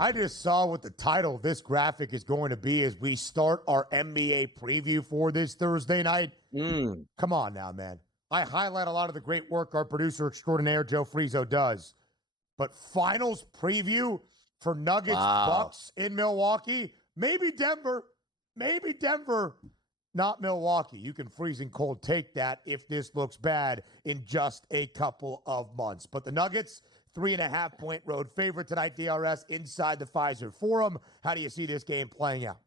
I just saw what the title of this graphic is going to be as we start our NBA preview for this Thursday night. Come on now, man. I highlight a lot of the great work our producer extraordinaire, Joe Frizo, does. But finals preview for Nuggets Bucks in Milwaukee, maybe Denver, not Milwaukee. You can freezing cold take that if this looks bad in just a couple of months. But the Nuggets, 3.5-point road favorite tonight, DRS, inside the Pfizer Forum. How do you see this game playing out?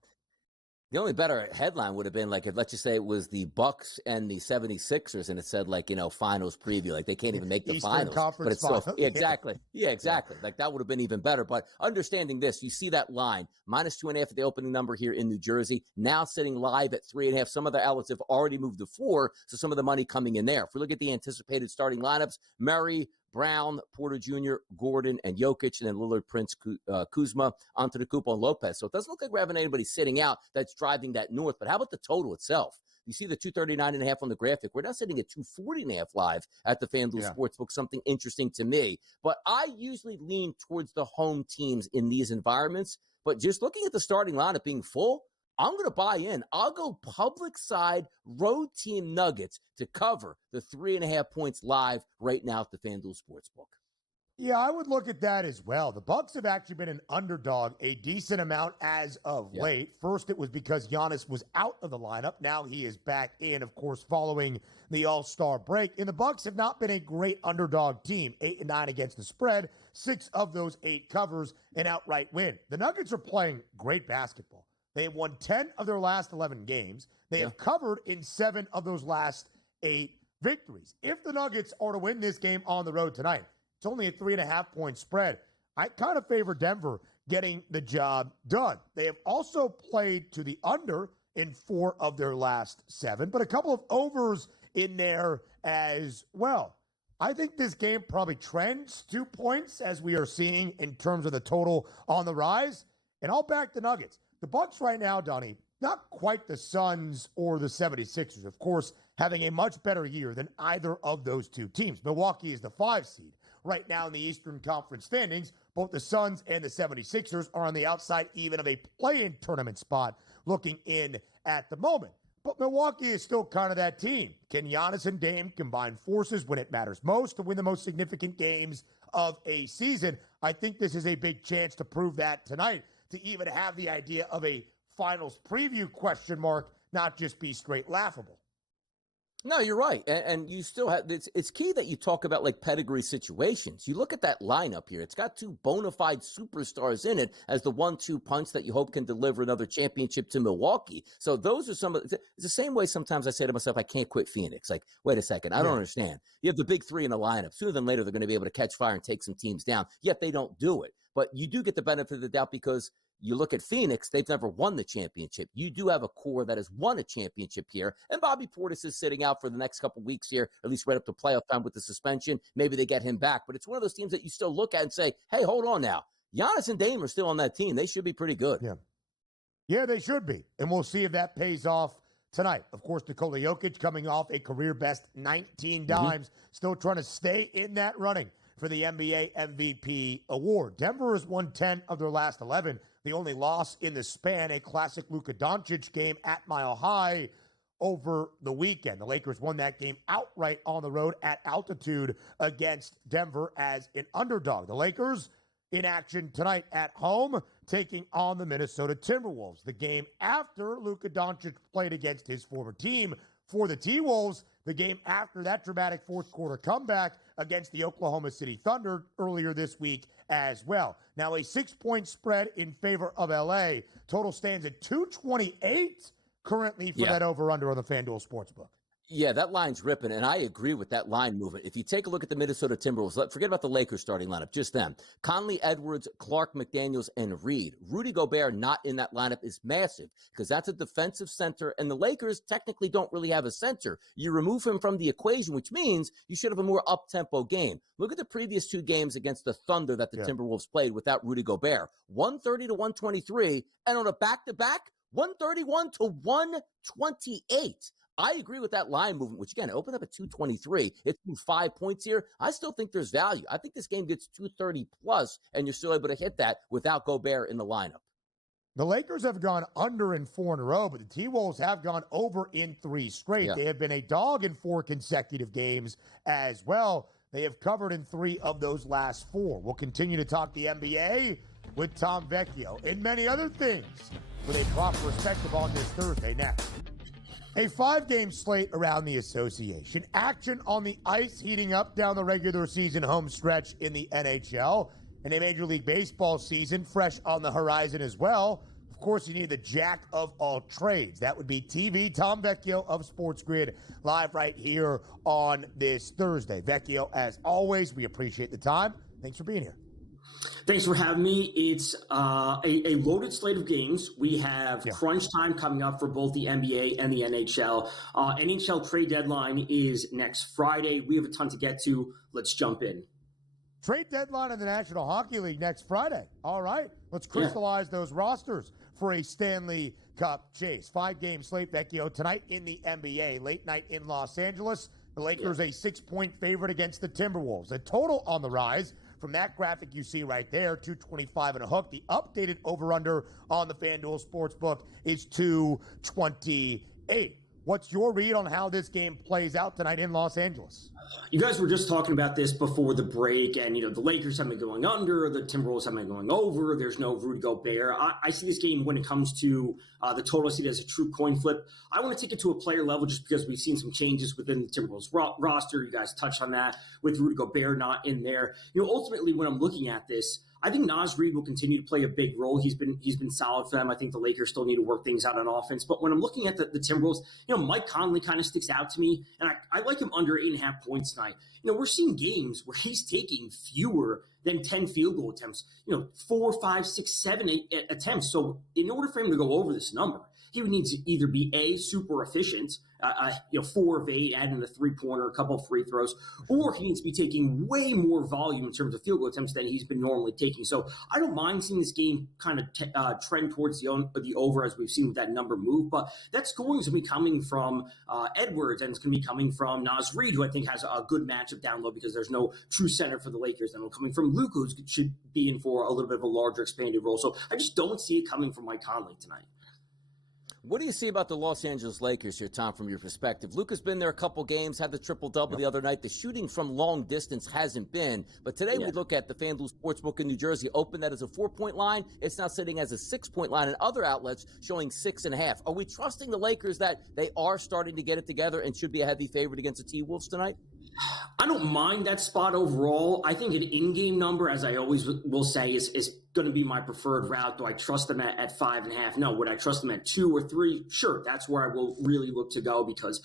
The only better headline would have been like if, let's just say it was the Bucks and the 76ers and it said like, finals preview, like they can't even make the Eastern finals. Conference but it's final. exactly. Yeah, exactly. Like that would have been even better. But understanding this, you see that line, -2.5 at the opening number here in New Jersey, now sitting live at 3.5. Some other outlets have already moved to 4, so some of the money coming in there. If we look at the anticipated starting lineups, Murray, Brown, Porter Jr., Gordon, and Jokic, and then Lillard, Prince, Kuzma, Antetokounmpo, and Lopez. So it doesn't look like we're having anybody sitting out that's driving that north. But how about the total itself? You see the 239.5 on the graphic. We're now sitting at 240.5 live at the FanDuel Sportsbook, something interesting to me. But I usually lean towards the home teams in these environments. But just looking at the starting lineup being full, I'm going to buy in. I'll go public side road team Nuggets to cover the 3.5 points live right now at the FanDuel Sportsbook. Yeah, I would look at that as well. The Bucks have actually been an underdog a decent amount as of late. First, it was because Giannis was out of the lineup. Now he is back in, of course, following the All-Star break. And the Bucks have not been a great underdog team. 8-9 against the spread. 6 of those 8 covers, an outright win. The Nuggets are playing great basketball. They have won 10 of their last 11 games. They have covered in 7 of those last 8 victories. If the Nuggets are to win this game on the road tonight, it's only a 3.5-point spread. I kind of favor Denver getting the job done. They have also played to the under in 4 of their last 7, but a couple of overs in there as well. I think this game probably trends 2 points as we are seeing in terms of the total on the rise, and I'll back the Nuggets. The Bucks right now, Donnie, not quite the Suns or the 76ers, of course, having a much better year than either of those two teams. Milwaukee is the 5 seed. Right now in the Eastern Conference standings, both the Suns and the 76ers are on the outside even of a play-in tournament spot looking in at the moment. But Milwaukee is still kind of that team. Can Giannis and Dame combine forces when it matters most to win the most significant games of a season? I think this is a big chance to prove that tonight, to even have the idea of a finals preview question mark, not just be straight laughable. No, you're right. And you still have, it's key that you talk about like pedigree situations. You look at that lineup here, it's got 2 bona fide superstars in it as the 1-2 punch that you hope can deliver another championship to Milwaukee. So those are some of it's the same way sometimes I say to myself, I can't quit Phoenix. Like, wait a second, I don't understand. You have the big 3 in the lineup. Sooner than later, they're going to be able to catch fire and take some teams down. Yet they don't do it. But you do get the benefit of the doubt because you look at Phoenix, they've never won the championship. You do have a core that has won a championship here. And Bobby Portis is sitting out for the next couple weeks here, at least right up to playoff time with the suspension. Maybe they get him back. But it's one of those teams that you still look at and say, hey, hold on now. Giannis and Dame are still on that team. They should be pretty good. Yeah, they should be. And we'll see if that pays off tonight. Of course, Nikola Jokic coming off a career-best 19 dimes, still trying to stay in that running for the NBA MVP award. Denver has won 10 of their last 11. The only loss in the span, a classic Luka Doncic game at Mile High over the weekend. The Lakers won that game outright on the road at altitude against Denver as an underdog. The Lakers in action tonight at home, taking on the Minnesota Timberwolves. The game after Luka Doncic played against his former team for the T-Wolves, the game after that dramatic fourth-quarter comeback against the Oklahoma City Thunder earlier this week as well. Now, a 6-point spread in favor of L.A. Total stands at 228 currently for that over-under on the FanDuel Sportsbook. Yeah, that line's ripping, and I agree with that line movement. If you take a look at the Minnesota Timberwolves, forget about the Lakers starting lineup, just them. Conley, Edwards, Clark, McDaniels, and Reed. Rudy Gobert not in that lineup is massive because that's a defensive center, and the Lakers technically don't really have a center. You remove him from the equation, which means you should have a more up-tempo game. Look at the previous 2 games against the Thunder that the Timberwolves played without Rudy Gobert. 130 to 123, and on a back-to-back, 131 to 128. I agree with that line movement, which again opened up at 223. It's 5 points here. I still think there's value. I think this game gets 230 plus, and you're still able to hit that without Gobert in the lineup. The Lakers have gone under in 4 in a row, but the T-Wolves have gone over in 3 straight. Yeah. They have been a dog in 4 consecutive games as well. They have covered in 3 of those last 4. We'll continue to talk the NBA with Tom Vecchio and many other things with a proper perspective on this Thursday next. A 5-game slate around the association. Action on the ice heating up down the regular season home stretch in the NHL. And a Major League Baseball season fresh on the horizon as well. Of course, you need the jack of all trades. That would be TV Tom Vecchio of SportsGrid, live right here on this Thursday. Vecchio, as always, we appreciate the time. Thanks for being here. Thanks for having me. It's a loaded slate of games. We have crunch time coming up for both the NBA and the NHL. NHL Trade Deadline is next Friday. We have a ton to get to. Let's jump in. Trade deadline in the National Hockey League next Friday. All right, let's crystallize those rosters for a Stanley Cup chase. 5-game slate, Vecchio, tonight in the NBA. Late night in Los Angeles. The Lakers a 6-point favorite against the Timberwolves. A total on the rise from that graphic you see right there, 225 and a hook. The updated over-under on the FanDuel Sportsbook is 228. What's your read on how this game plays out tonight in Los Angeles? You guys were just talking about this before the break, and, the Lakers have been going under, the Timberwolves have been going over, there's no Rudy Gobert. I see this game when it comes to the total, I see it as a true coin flip. I want to take it to a player level just because we've seen some changes within the Timberwolves roster. You guys touched on that with Rudy Gobert not in there. Ultimately, when I'm looking at this, I think Naz Reid will continue to play a big role. He's been solid for them. I think the Lakers still need to work things out on offense. But when I'm looking at the Timberwolves, Mike Conley kind of sticks out to me, and I like him under 8.5 points tonight. We're seeing games where he's taking fewer than 10 field goal attempts, 4, 5, 6, 7, 8 attempts. So in order for him to go over this number, he would need to either be super efficient, 4 of 8, adding a 3-pointer, a couple of free throws, or he needs to be taking way more volume in terms of field goal attempts than he's been normally taking. So I don't mind seeing this game kind of trend towards the over as we've seen with that number move, but that scoring is going to be coming from Edwards, and it's going to be coming from Naz Reid, who I think has a good matchup down low because there's no true center for the Lakers, and coming from Luka, who should be in for a little bit of a larger expanded role. So I just don't see it coming from Mike Conley tonight. What do you see about the Los Angeles Lakers here, Tom, from your perspective? Luka's been there a couple games, had the triple-double the other night. The shooting from long distance hasn't been. But today we look at the FanDuel Sportsbook in New Jersey, opened that as a 4-point line. It's now sitting as a 6-point line, and other outlets showing 6.5. Are we trusting the Lakers that they are starting to get it together and should be a heavy favorite against the T-Wolves tonight? I don't mind that spot overall. I think an in-game number, as I always will say, is going to be my preferred route. Do I trust them at 5.5? No. Would I trust them at 2 or 3? Sure. That's where I will really look to go because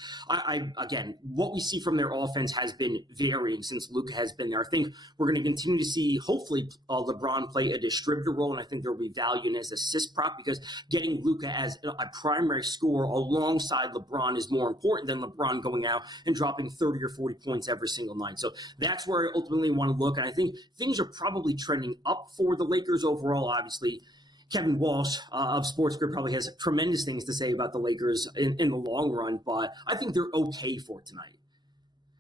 again, what we see from their offense has been varying since Luka has been there. I think we're going to continue to see, hopefully, LeBron play a distributor role, and I think there will be value in his assist prop because getting Luka as a primary scorer alongside LeBron is more important than LeBron going out and dropping 30 or 40 points every single night. So that's where I ultimately want to look, and I think things are probably trending up for the Lakers overall. Obviously, Kevin Walsh of SportsGrid probably has tremendous things to say about the Lakers in the long run, but I think they're okay for tonight.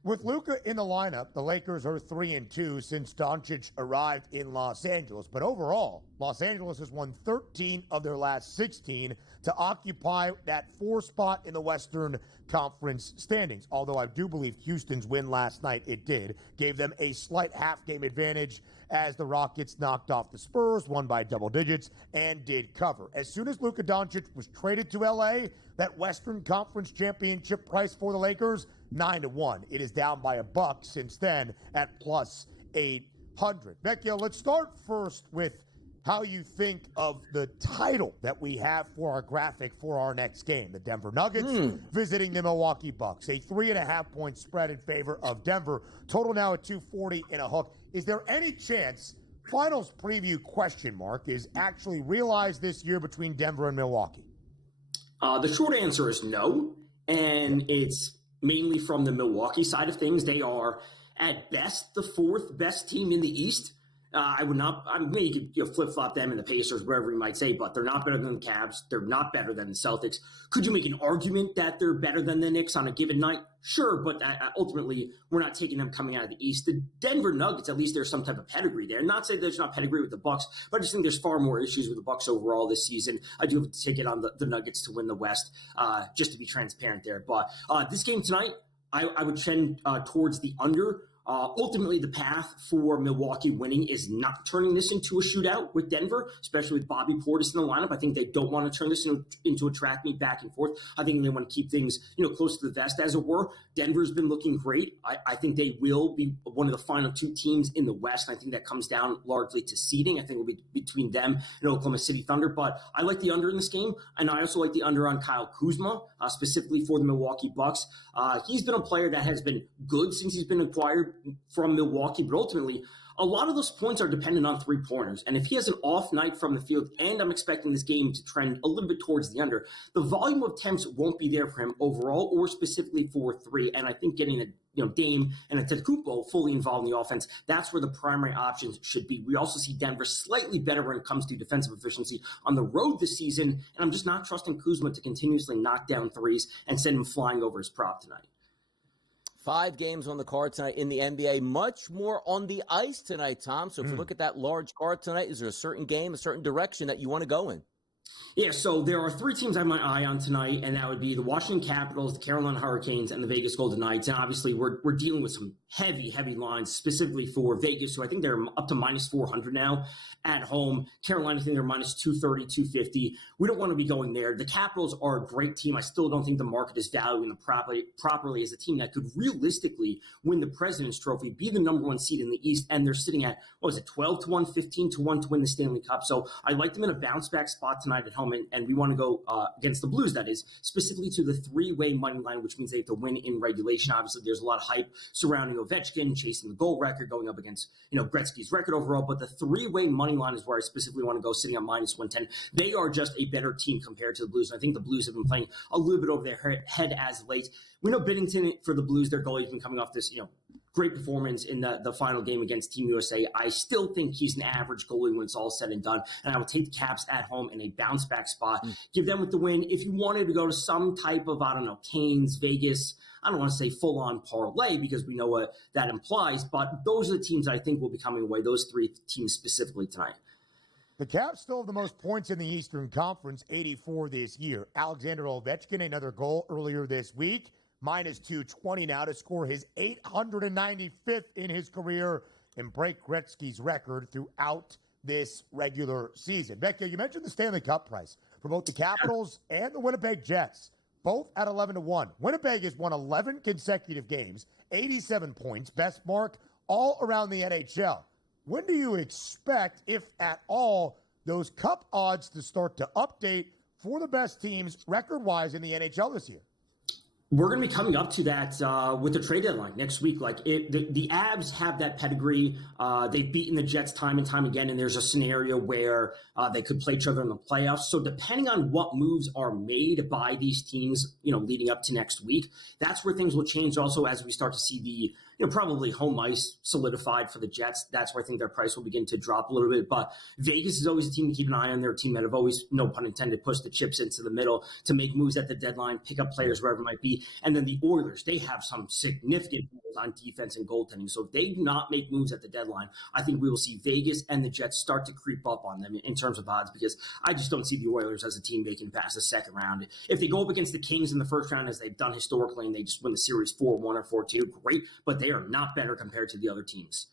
With Luka in the lineup, the Lakers are 3-2 since Doncic arrived in Los Angeles. But overall, Los Angeles has won 13 of their last 16 to occupy that 4 spot in the Western Conference standings. Although I do believe Houston's win last night, it gave them a slight half-game advantage as the Rockets knocked off the Spurs, won by double digits, and did cover. As soon as Luka Doncic was traded to L.A., that Western Conference championship price for the Lakers, 9-1. It is down by $1 since then at plus 800. Vecchio, let's start first with how you think of the title that we have for our graphic for our next game. The Denver Nuggets visiting the Milwaukee Bucks. A 3.5-point spread in favor of Denver. Total now at 240 and a hook. Is there any chance Finals Preview question mark is actually realized this year between Denver and Milwaukee? The short answer is no, and it's mainly from the Milwaukee side of things. They are, at best, the 4th best team in the East. I would not. I mean, you could flip-flop them and the Pacers, wherever you might say, but they're not better than the Cavs. They're not better than the Celtics. Could you make an argument that they're better than the Knicks on a given night? Sure, but ultimately, we're not taking them coming out of the East. The Denver Nuggets, at least there's some type of pedigree there. Not say there's not pedigree with the Bucks, but I just think there's far more issues with the Bucks overall this season. I do have a ticket on the Nuggets to win the West, just to be transparent there. But this game tonight, I would trend towards the under. Ultimately, the path for Milwaukee winning is not turning this into a shootout with Denver, especially with Bobby Portis in the lineup. I think they don't want to turn this into a track meet back and forth. I think they want to keep things, close to the vest, as it were. Denver's been looking great. I think they will be one of the final two teams in the West. I think that comes down largely to seeding. I think it will be between them and Oklahoma City Thunder. But I like the under in this game, and I also like the under on Kyle Kuzma, specifically for the Milwaukee Bucks. He's been a player that has been good since he's been acquired from Milwaukee, but ultimately, a lot of those points are dependent on three-pointers. And if he has an off night from the field, and I'm expecting this game to trend a little bit towards the under, the volume of attempts won't be there for him overall, or specifically for three. And I think getting Dame and Antetokounmpo fully involved in the offense, that's where the primary options should be. We also see Denver slightly better when it comes to defensive efficiency on the road this season, and I'm just not trusting Kuzma to continuously knock down threes and send him flying over his prop tonight. 5 games on the card tonight in the NBA, much more on the ice tonight, Tom. So if you look at that large card tonight, is there a certain game, a certain direction that you want to go in? Yeah, so there are 3 teams I have my eye on tonight, and that would be the Washington Capitals, the Carolina Hurricanes, and the Vegas Golden Knights. And obviously, we're dealing with some heavy lines, specifically for Vegas, who I think they're up to minus 400 now at home. Carolina, I think they're minus 230, 250. We don't want to be going there. The Capitals are a great team. I still don't think the market is valuing them properly as a team that could realistically win the President's Trophy, be the number 1 seed in the East, and they're sitting at, 12-1, 15-1 to win the Stanley Cup. So I like them in a bounce-back spot tonight at home, and we want to go against the Blues, that is, specifically to the 3-way money line, which means they have to win in regulation. Obviously, there's a lot of hype surrounding Ovechkin chasing the goal record, going up against Gretzky's record overall, but the 3-way money line is where I specifically want to go, sitting at minus 110. They are just a better team compared to the Blues. I think the Blues have been playing a little bit over their head as late. We know Binnington for the Blues, their goalie, has been coming off this great performance in the final game against Team USA. I still think he's an average goalie when it's all said and done, and I will take the Caps at home in a bounce-back spot. Give them with the win. If you wanted to go to some type of, Canes, Vegas, I don't want to say full-on parlay because we know what that implies, but those are the teams I think will be coming away, those 3 teams specifically tonight. The Caps still have the most points in the Eastern Conference, 84 this year. Alexander Ovechkin, another goal earlier this week, minus 220 now to score his 895th in his career and break Gretzky's record throughout this regular season. Vecchio, you mentioned the Stanley Cup price for both the Capitals and the Winnipeg Jets, both at 11-1. Winnipeg has won 11 consecutive games, 87 points, best mark all around the NHL. When do you expect, if at all, those Cup odds to start to update for the best teams record-wise in the NHL this year? We're going to be coming up to that with the trade deadline next week. The Abs have that pedigree. They've beaten the Jets time and time again, and there's a scenario where they could play each other in the playoffs. So depending on what moves are made by these teams, leading up to next week, that's where things will change. Also, as we start to see the probably home ice solidified for the Jets, that's where I think their price will begin to drop a little bit. But Vegas is always a team to keep an eye on. Their team that have always, no pun intended, pushed the chips into the middle to make moves at the deadline, pick up players wherever it might be. And then the Oilers, they have some significant moves on defense and goaltending. So if they do not make moves at the deadline, I think we will see Vegas and the Jets start to creep up on them in terms of odds, because I just don't see the Oilers as a team making past the second round. If they go up against the Kings in the first round, as they've done historically, and they just win the series 4-1 or 4-2, great, but they are not better compared to the other teams.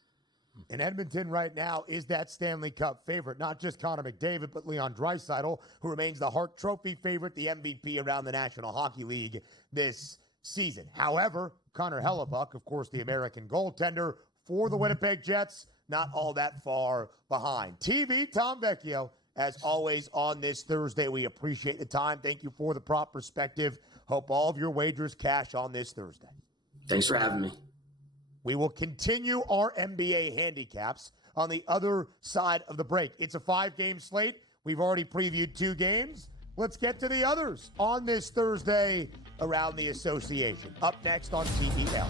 And Edmonton right now is that Stanley Cup favorite, not just Connor McDavid, but Leon Draisaitl, who remains the Hart Trophy favorite, the MVP around the National Hockey League this season. However, Connor Hellebuck, of course, the American goaltender for the Winnipeg Jets, not all that far behind. TV, Tom Vecchio, as always on this Thursday. We appreciate the time. Thank you for the prop perspective. Hope all of your wagers cash on this Thursday. Thanks for having me. We will continue our NBA handicaps on the other side of the break. It's a 5-game slate. We've already previewed 2 games. Let's get to the others on this Thursday around the association. Up next on TBL.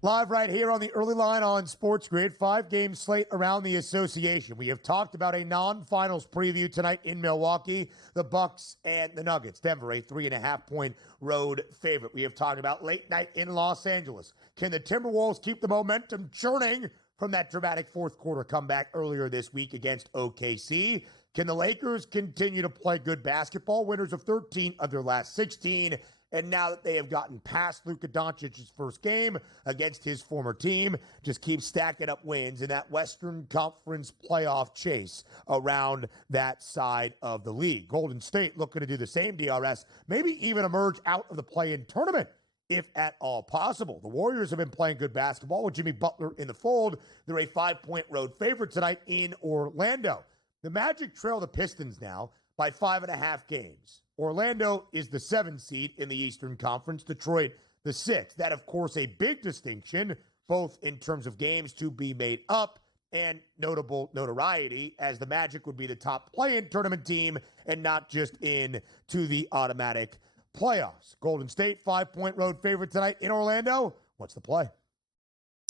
Live right here on the early line on SportsGrid, 5-game slate around the association. We have talked about a non-finals preview tonight in Milwaukee, the Bucks and the Nuggets. Denver, a 3.5-point road favorite. We have talked about late night in Los Angeles. Can the Timberwolves keep the momentum churning from that dramatic fourth quarter comeback earlier this week against OKC? Can the Lakers continue to play good basketball? Winners of 13 of their last 16. And now that they have gotten past Luka Doncic's first game against his former team, just keep stacking up wins in that Western Conference playoff chase around that side of the league. Golden State looking to do the same, DRS, maybe even emerge out of the play-in tournament, if at all possible. The Warriors have been playing good basketball with Jimmy Butler in the fold. They're a 5-point road favorite tonight in Orlando. The Magic trail the Pistons now by 5.5 games. Orlando is the 7th seed in the Eastern Conference, Detroit the 6th. That, of course, a big distinction, both in terms of games to be made up and notable notoriety, as the Magic would be the top play-in tournament team and not just in to the automatic playoffs. Golden State, 5-point road favorite tonight in Orlando. What's the play?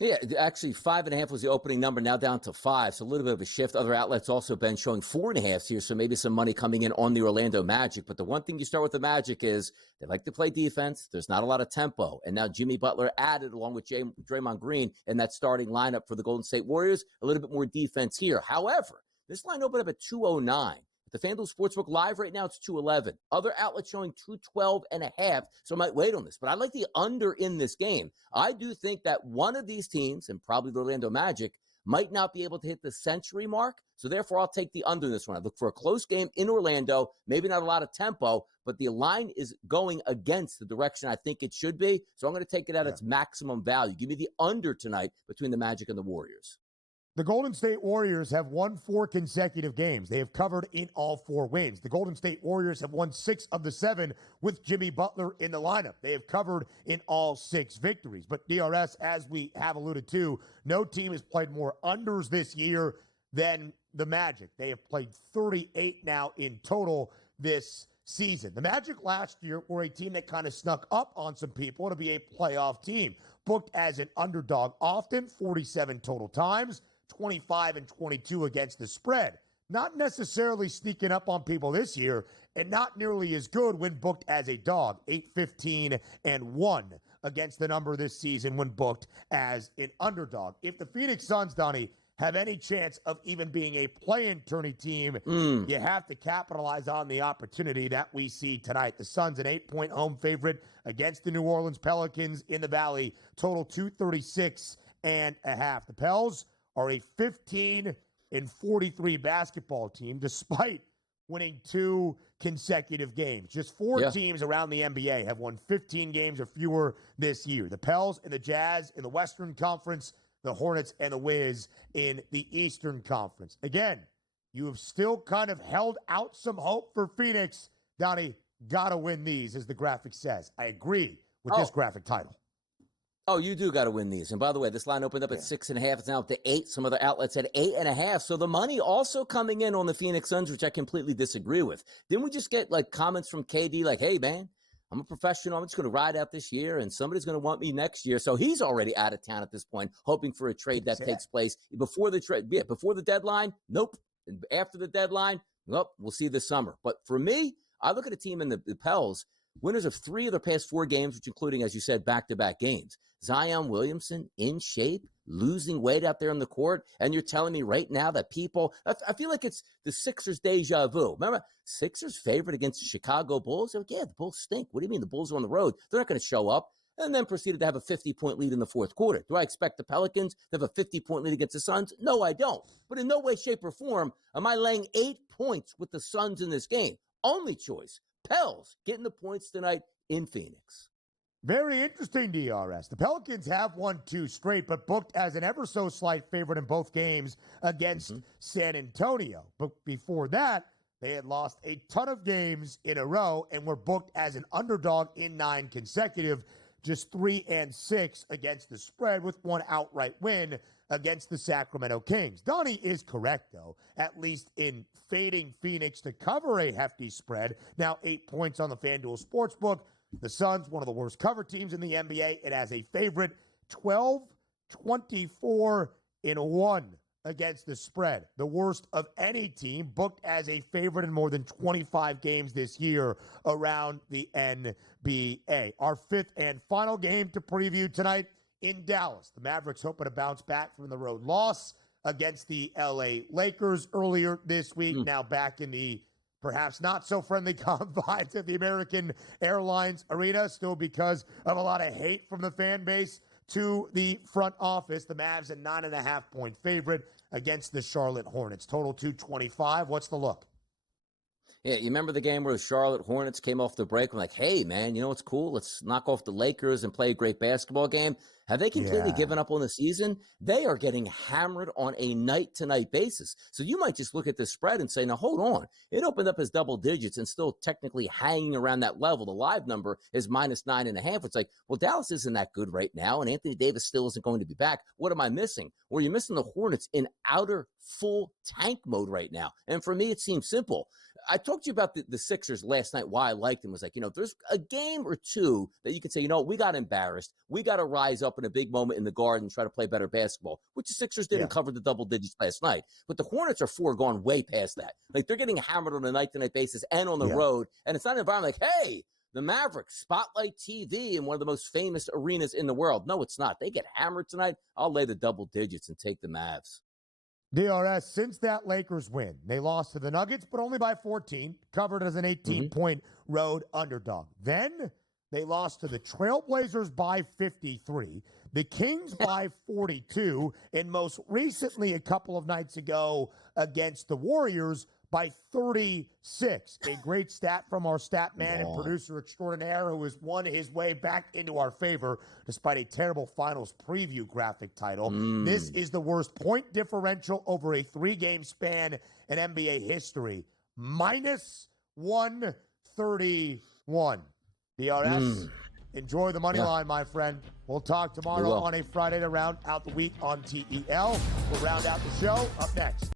Yeah, actually 5.5 was the opening number, now down to 5. So a little bit of a shift. Other outlets also been showing 4.5 here, so maybe some money coming in on the Orlando Magic. But the one thing you start with the Magic is they like to play defense. There's not a lot of tempo. And now Jimmy Butler added, along with Draymond Green, in that starting lineup for the Golden State Warriors, a little bit more defense here. However, this line opened up at 209. The FanDuel Sportsbook Live right now, it's 211. Other outlets showing 212.5, so I might wait on this. But I like the under in this game. I do think that one of these teams, and probably the Orlando Magic, might not be able to hit the century mark. So therefore, I'll take the under in this one. I look for a close game in Orlando, maybe not a lot of tempo, but the line is going against the direction I think it should be. So I'm going to take it at its maximum value. Give me the under tonight between the Magic and the Warriors. The Golden State Warriors have won 4 consecutive games. They have covered in all 4 wins. The Golden State Warriors have won 6 of the 7 with Jimmy Butler in the lineup. They have covered in all 6 victories. But DRS, as we have alluded to, no team has played more unders this year than the Magic. They have played 38 now in total this season. The Magic last year were a team that kind of snuck up on some people to be a playoff team. Booked as an underdog often, 47 total times. 25 and 22 against the spread. Not necessarily sneaking up on people this year, and not nearly as good when booked as a dog. 8-15 and 1 against the number this season when booked as an underdog. If the Phoenix Suns, Donnie, have any chance of even being a play-in tourney team, you have to capitalize on the opportunity that we see tonight. The Suns, an 8-point home favorite against the New Orleans Pelicans in the Valley. Total 236.5. The Pels are a 15 and 43 basketball team, despite winning 2 consecutive games. Just 4 teams around the NBA have won 15 games or fewer this year. The Pels and the Jazz in the Western Conference, the Hornets and the Wiz in the Eastern Conference. Again, you have still kind of held out some hope for Phoenix. Donnie, gotta win these, as the graphic says. I agree with this graphic title. Oh, you do got to win these. And by the way, this line opened up at 6.5. It's now up to 8. Some other outlets at 8.5. So the money also coming in on the Phoenix Suns, which I completely disagree with. Didn't we just get like comments from KD like, hey, man, I'm a professional. I'm just going to ride out this year, and somebody's going to want me next year. So he's already out of town at this point, hoping for a trade that takes place before the trade. Yeah, before the deadline, nope. And after the deadline, nope. We'll see this summer. But for me, I look at a team in the Pels, winners of 3 of their past 4 games, which including, as you said, back-to-back games. Zion Williamson in shape, losing weight out there on the court, and you're telling me right now that people, I feel like it's the Sixers deja vu. Remember, Sixers favored against the Chicago Bulls? Like, yeah, the Bulls stink. What do you mean? The Bulls are on the road. They're not going to show up. And then proceeded to have a 50-point lead in the fourth quarter. Do I expect the Pelicans to have a 50-point lead against the Suns? No, I don't. But in no way, shape, or form am I laying 8 points with the Suns in this game. Only choice, Pels getting the points tonight in Phoenix. Very interesting, DRS. The Pelicans have won 2 straight, but booked as an ever so slight favorite in both games against San Antonio. But before that, they had lost a ton of games in a row and were booked as an underdog in 9 consecutive, just 3-6 against the spread, with 1 outright win against the Sacramento Kings. Donnie is correct, though, at least in fading Phoenix to cover a hefty spread. Now 8 points on the FanDuel Sportsbook. The Suns, one of the worst cover teams in the NBA, it has a favorite 12-24-1 against the spread, the worst of any team, booked as a favorite in more than 25 games this year around the NBA. Our fifth and final game to preview tonight in Dallas. The Mavericks hoping to bounce back from the road loss against the LA Lakers earlier this week, now back in the perhaps not so friendly confines of the American Airlines Arena, still because of a lot of hate from the fan base to the front office. The Mavs a 9.5-point favorite against the Charlotte Hornets. Total 225. What's the look? Yeah, you remember the game where the Charlotte Hornets came off the break? We're like, hey, man, you know what's cool? Let's knock off the Lakers and play a great basketball game. Have they completely given up on the season? They are getting hammered on a night-to-night basis. So you might just look at this spread and say, now, hold on. It opened up as double digits and still technically hanging around that level. The live number is minus 9.5. It's like, well, Dallas isn't that good right now, and Anthony Davis still isn't going to be back. What am I missing? Well, you're missing the Hornets in outer full tank mode right now. And for me, it seems simple. I talked to you about the Sixers last night, why I liked them. Was like, if there's a game or two that you can say, we got embarrassed. We got to rise up in a big moment in the Garden and try to play better basketball, which the Sixers didn't cover the double digits last night. But the Hornets are gone way past that. Like, they're getting hammered on a night-to-night basis and on the road. And it's not an environment like, hey, the Mavericks, Spotlight TV in one of the most famous arenas in the world. No, it's not. They get hammered tonight. I'll lay the double digits and take the Mavs. DRS, since that Lakers win, they lost to the Nuggets, but only by 14, covered as an 18-point road underdog. Then they lost to the Trailblazers by 53, the Kings by 42, and most recently a couple of nights ago against the Warriors by 36. A great stat from our stat man and producer extraordinaire who has won his way back into our favor despite a terrible finals preview graphic title. This is the worst point differential over a 3-game span in NBA history. Minus 131. DRS, enjoy the money line, my friend. We'll talk tomorrow on a Friday to round out the week on TEL. We'll round out the show up next.